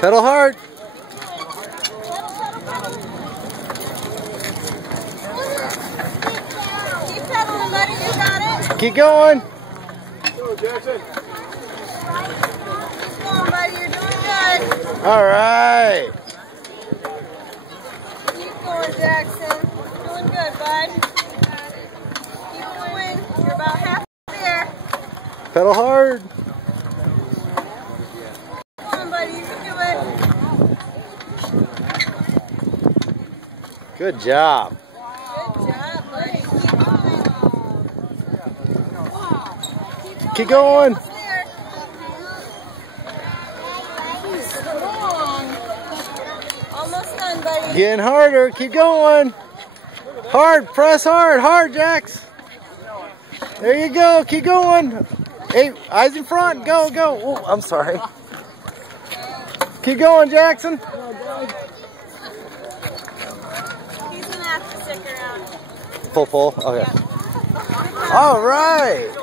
Pedal hard. Keep pedaling, buddy. You got it. Keep going. Go, Jackson. Come on, buddy. You're doing good. All right. Keep going, Jackson. Doing good, bud. Keep going. You're about half there. Pedal hard. Come on, buddy. You can do it. Good job. Good job, buddy. Keep going. Almost there. Strong. Almost done, buddy. Getting harder. Keep going. Hard. Press hard. Hard, Jax. There you go. Keep going. Hey, eyes in front. Go, go. Oh, I'm sorry. Keep going, Jackson. He's gonna have to stick around. Full. Okay. All right.